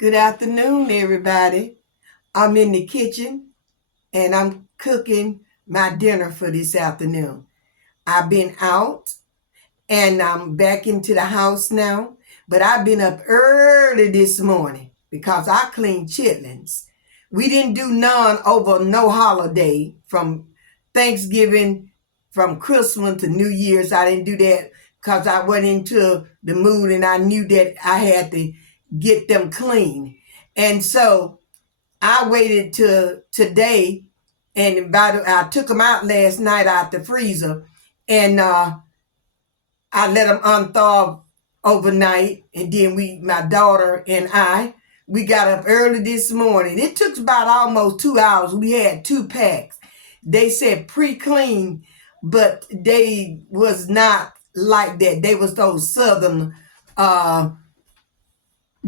Good afternoon, everybody. I'm in the kitchen and I'm cooking my dinner for this afternoon. I've been out and I'm back into the house now, but I've been up early this morning because I cleaned chitlins. We didn't do none over no holiday from Thanksgiving, from Christmas to New Year's. I didn't do that because I went into the mood and I knew that I had to get them clean. And so I waited till today, and I took them out last night out the freezer, and I let them unthaw overnight, and then my daughter and we got up early this morning. It took about almost 2 hours. We had 2 packs. They said pre-clean, but they was not like that. They was those southern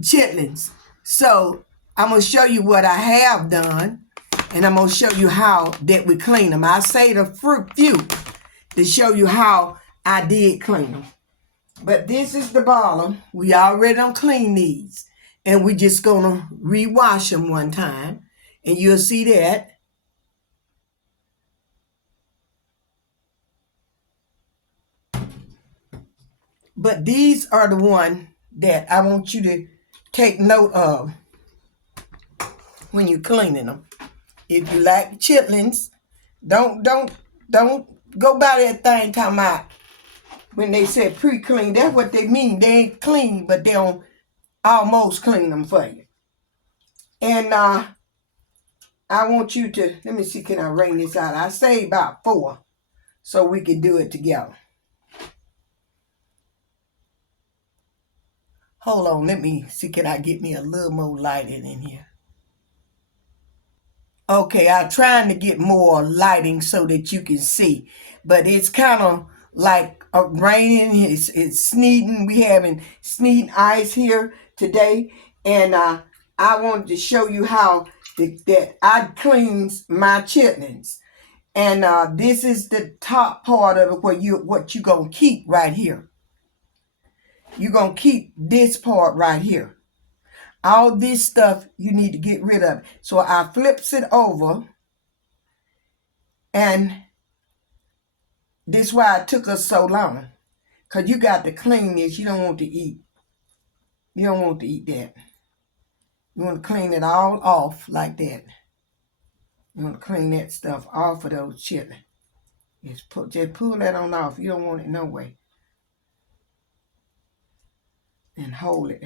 chitlins. So I'm going to show you what I have done, and I'm going to show you how that we clean them. I say the few to show you how I did clean them. But this is the bottle. We already done clean these, and we just going to rewash them one time, and you'll see that. But these are the one that I want you to take note of when you're cleaning them. If you like chitlins, don't go by that thing talking about when they said pre-clean. That's what they mean. They ain't clean, but they don't almost clean them for you. And I want you to, let me see, can I wring this out? I say about 4 so we can do it together. Hold on, let me see, can I get me a little more lighting in here? Okay, I'm trying to get more lighting so that you can see, but it's kind of like raining. It's sneezing. We having sneezing ice here today, and I wanted to show you how that I cleans my chitlins. And this is the top part of it, what you gonna keep right here. You're gonna keep this part right here. All this stuff you need to get rid of. So I flips it over, and this is why it took us so long. Because you got to clean this. You don't want to eat. You don't want to eat that. You want to clean it all off like that. You want to clean that stuff off of those chitlins. Just pull that on off. You don't want it no way. And hold it.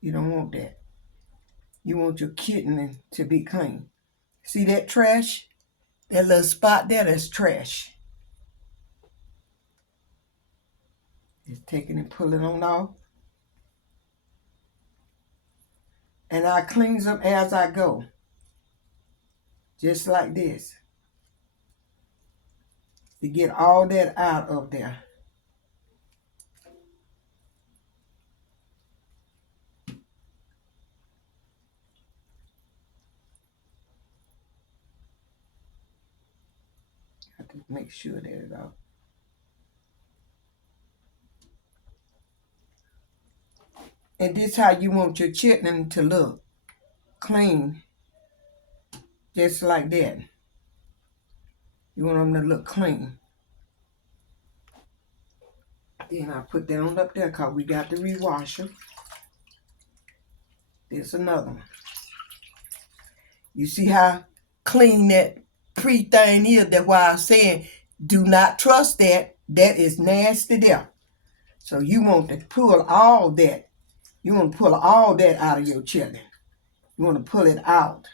You don't want that. You want your kidney to be clean. See that trash? That little spot there, that's trash. Just take it and pull it on off. And I cleans them as I go. Just like this. To get all that out of there. Have to make sure that it's out. And this how you want your chitlin to look. Clean. Just like that. You want them to look clean. Then I put that on up there because we got the rewasher. There's another one. You see how clean that pre-thing is? That's why I'm saying do not trust that. That is nasty there. So you want to pull all that. You want to pull all that out of your chitlin. You want to pull it out.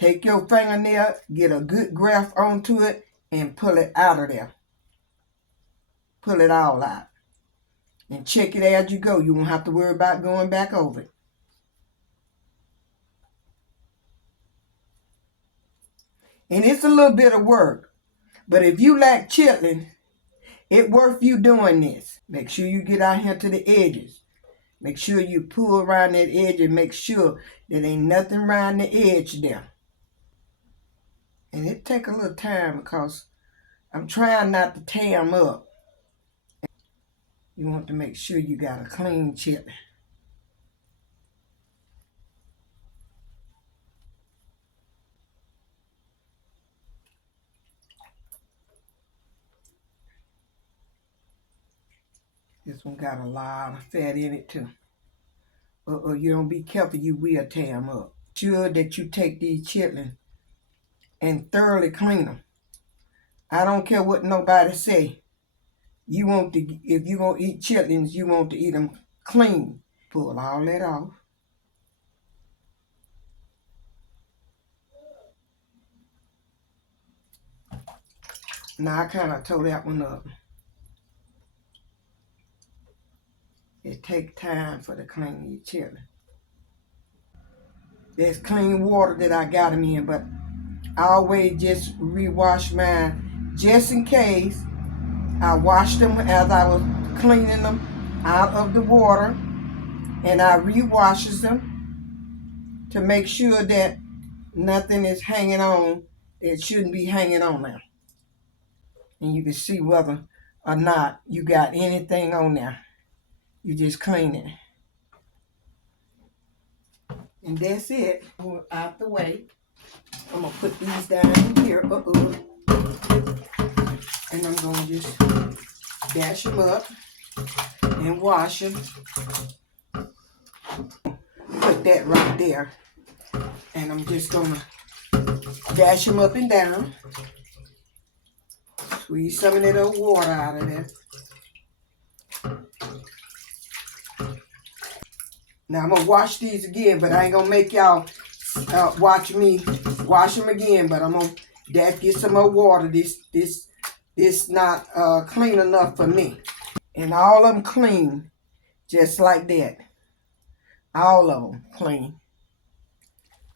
Take your fingernail, get a good grasp onto it, and pull it out of there. Pull it all out. And check it as you go. You won't have to worry about going back over it. And it's a little bit of work. But if you like chitlin, it's worth you doing this. Make sure you get out here to the edges. Make sure you pull around that edge and make sure there ain't nothing around the edge there. And it take a little time because I'm trying not to tear them up. You want to make sure you got a clean chitlin. This one got a lot of fat in it too. Or you don't be careful, you will tear them up. Sure that you take these chitlins and thoroughly clean them. I don't care what nobody say. You want to, if you gonna eat chitlins, you want to eat them clean. Pull all that off. Now I kind of tore that one up. It takes time for the clean your chitlin. There's clean water that I got them in, but I always just rewash mine just in case. I washed them as I was cleaning them out of the water, and I rewashes them to make sure that nothing is hanging on that shouldn't be hanging on there. And you can see whether or not you got anything on there. You just clean it. And that's it. Out the way. I'm going to put these down here. And I'm going to just dash them up and wash them. Put that right there. And I'm just going to dash them up and down. Squeeze some of that old water out of there. Now I'm going to wash these again, but I ain't going to make y'all watch me wash them again. But I'm going to get some more water. This not clean enough for me. And all of them clean, just like that. All of them clean.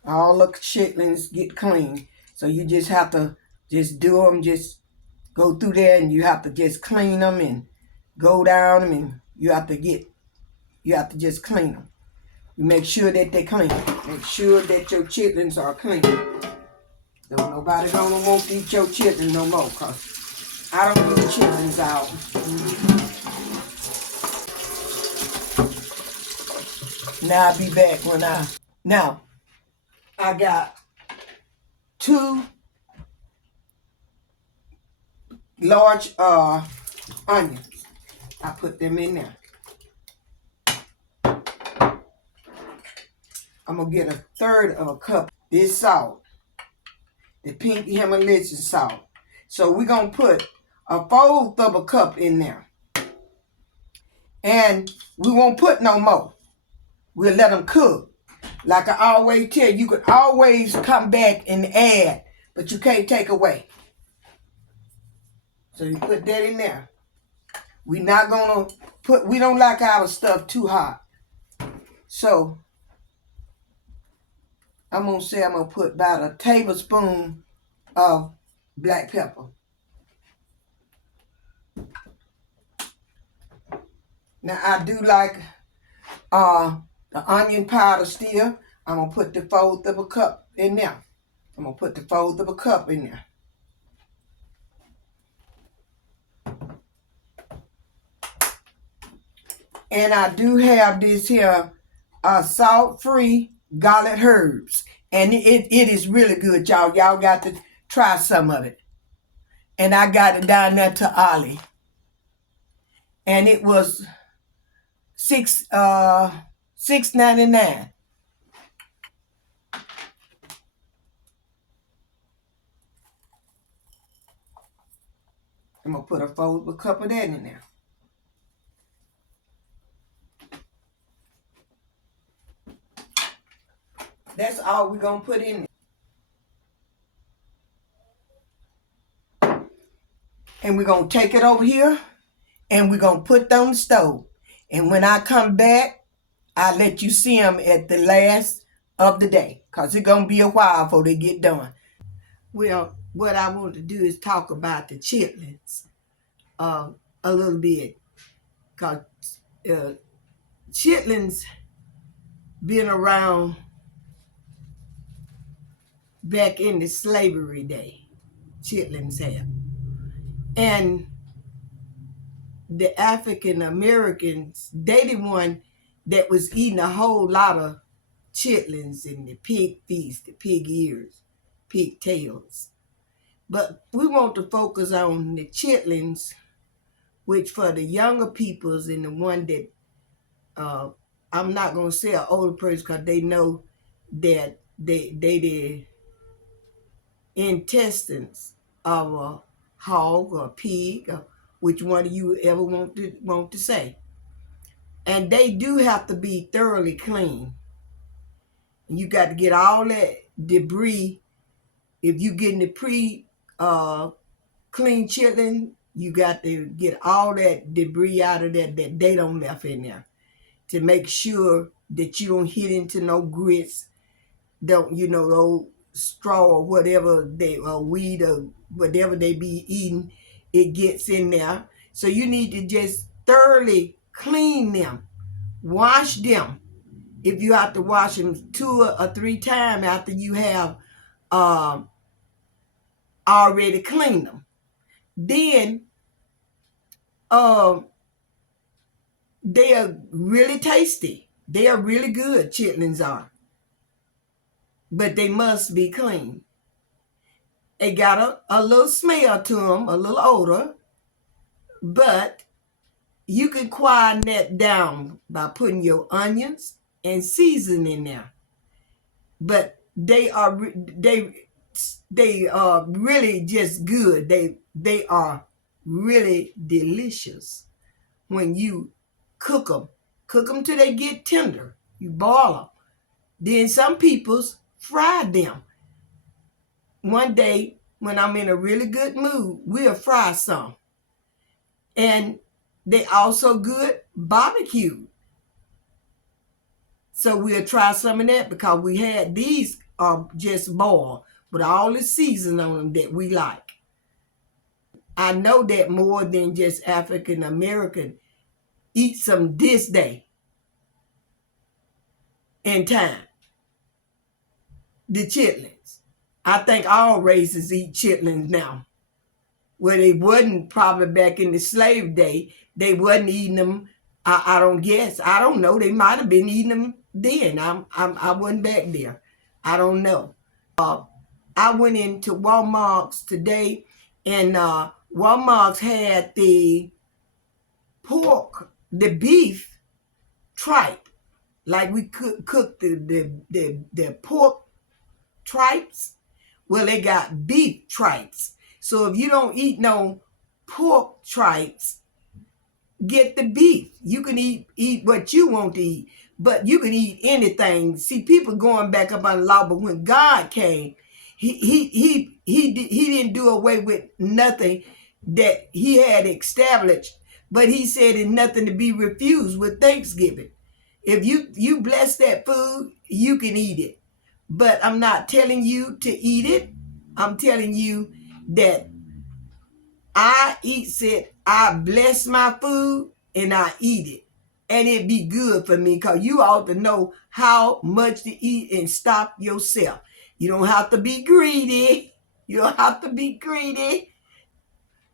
All the chitlins get clean. So you just have to just do them, just go through there, and you have to just clean them and go down them, and you have to just clean them. You make sure that they're clean. Make sure that your chitlins are clean. Don't nobody gonna want to eat your chitlins no more, cause I don't eat chitlins out. Now I'll be back when I got 2 large onions. I put them in there. I'm going to get 1/3 of a cup of this salt, the pink Himalayan salt. So we're going to put 1/4 of a cup in there. And we won't put no more. We'll let them cook. Like I always tell you, you could always come back and add, but you can't take away. So you put that in there. We're not going to put, we don't like our stuff too hot. So I'm going to say I'm going to put about a tablespoon of black pepper. Now I do like the onion powder still. I'm going to put the 1/4 of a cup in there. I'm going to put the 1/4 of a cup in there. And I do have this here salt-free garlic herbs. And it is really good, y'all. Y'all got to try some of it. And I got it down there to Ollie. And it was $6.99. I'm going to put a 1/4 of a cup of that in there. That's all we're going to put in there. And we're going to take it over here and we're going to put them on the stove. And when I come back, I'll let you see them at the last of the day, because it's going to be a while before they get done. Well, what I want to do is talk about the chitlins a little bit. Because chitlins been around back in the slavery day. Chitlins have. And the African Americans, they the one that was eating a whole lot of chitlins and the pig feet, the pig ears, pig tails. But we want to focus on the chitlins, which for the younger peoples and the one that I'm not gonna say an older person because they know that they the intestines of a hog or a pig, or which one of you ever want to say. And they do have to be thoroughly clean. You got to get all that debris. If you getting the clean chitlin, you got to get all that debris out of that they don't left in there to make sure that you don't hit into no grits, don't those straw or whatever they weed or whatever they be eating, it gets in there. So you need to just thoroughly clean them, wash them. If you have to wash them 2 or 3 times after you have already cleaned them, then they are really tasty. They are really good, chitlins are. But they must be clean. They got a little smell to them, a little odor, but you can quiet that down by putting your onions and seasoning in there. But they are really just good. They are really delicious when you cook them. Cook them till they get tender. You boil them. Then some people's fry them. One day when I'm in a really good mood, we'll fry some. And they also good barbecue. So we'll try some of that because we had these are just boiled with all the seasoning on them that we like. I know that more than just African American eat some this day in time. The chitlins. I think all races eat chitlins now. Where they wasn't probably back in the slave day, they wasn't eating them. I don't guess. I don't know. They might have been eating them then. I wasn't back there. I don't know. I went into Walmart's today, and Walmart's had the pork, the beef tripe, like we cook the pork tripes. Well, they got beef tripes. So if you don't eat no pork tripes, get the beef. You can eat what you want to eat, but you can eat anything. See, people going back up on the law, but when God came, he didn't do away with nothing that he had established, but he said it's nothing to be refused with Thanksgiving. If you bless that food, you can eat it. But I'm not telling you to eat it. I'm telling you that I eat it, I bless my food, and I eat it. And it be good for me because you ought to know how much to eat and stop yourself. You don't have to be greedy. You don't have to be greedy.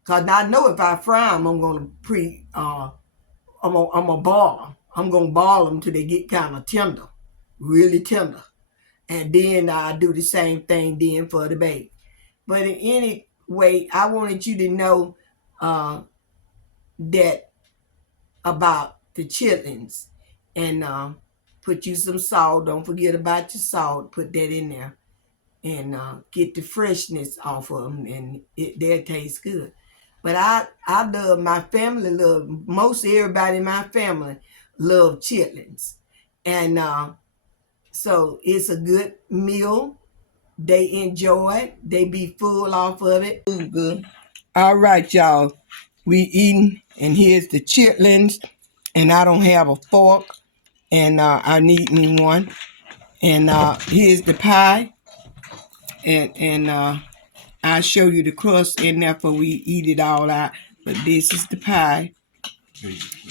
Because I know if I fry them, I'm going to I'm gonna boil them. I'm going to boil them till they get kind of tender, really tender. And then I do the same thing then for the baby. But in any way, I wanted you to know that about the chitlins, and put you some salt. Don't forget about your salt. Put that in there, and get the freshness off of them, and they'll taste good. But I love my family. Love most everybody in my family love chitlins, and so it's a good meal. They enjoy it. They be full off of it. Food good. All right, y'all. We eating, and here's the chitlins, and I don't have a fork, and I need me one. And here's the pie, and I'll show you the crust in there before we eat it all out. But this is the pie,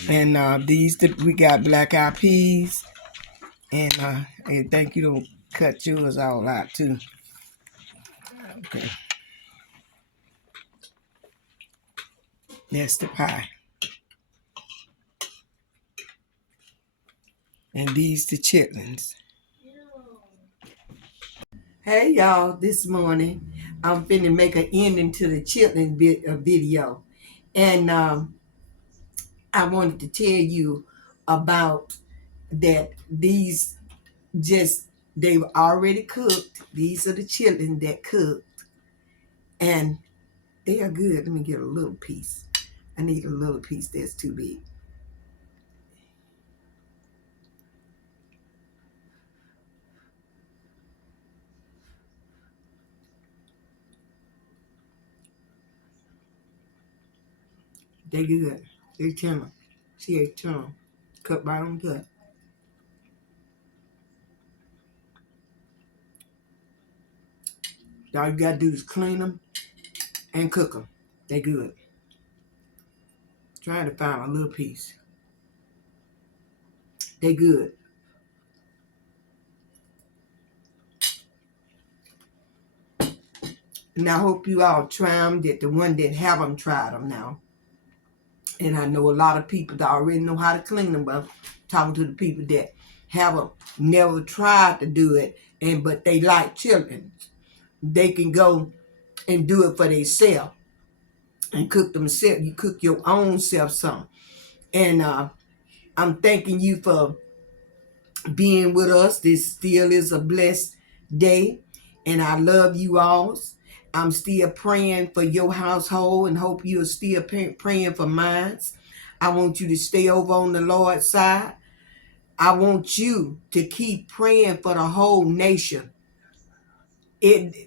and we got black eyed peas, and I think you don't cut yours all out too. Okay. That's the pie. And these the chitlins. Hey y'all, this morning I'm finna make an ending to the chitlin video. And I wanted to tell you about that these just, they were already cooked. These are the chitlins that cooked. And they are good. Let me get a little piece. I need a little piece that's too big. They good. They tender. See, they tender. Cut right on cut. All you gotta do is clean them and cook them. They good. Trying to find a little piece. They good. And I hope you all try them, that the one that haven't tried them now. And I know a lot of people that already know how to clean them, but I'm talking to the people that haven't never tried to do it, but they like children. They can go and do it for themselves and cook themselves. You cook your own self some. And I'm thanking you for being with us. This still is a blessed day, and I love you all. I'm still praying for your household and hope you're still praying for mine. I want you to stay over on the Lord's side. I want you to keep praying for the whole nation.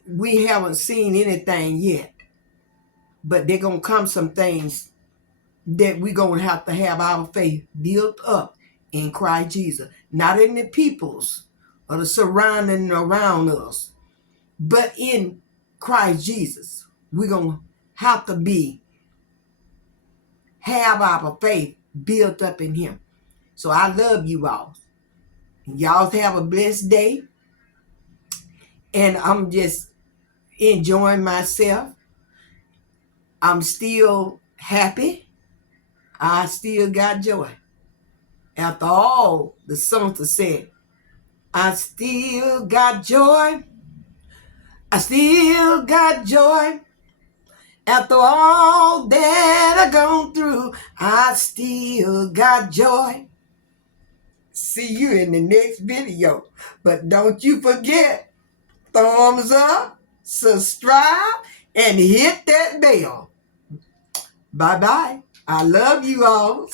We haven't seen anything yet, but there gonna come some things that we're gonna have to have our faith built up in Christ Jesus, not in the peoples or the surrounding around us, but in Christ Jesus. We're gonna have to have our faith built up in Him. So I love you all. Y'all have a blessed day, and I'm just enjoying myself. I'm still happy. I still got joy. After all the songs said, I still got joy. I still got joy. After all that I've gone through, I still got joy. See you in the next video. But don't you forget, thumbs up, subscribe, and hit that bell. Bye-bye. I love you all.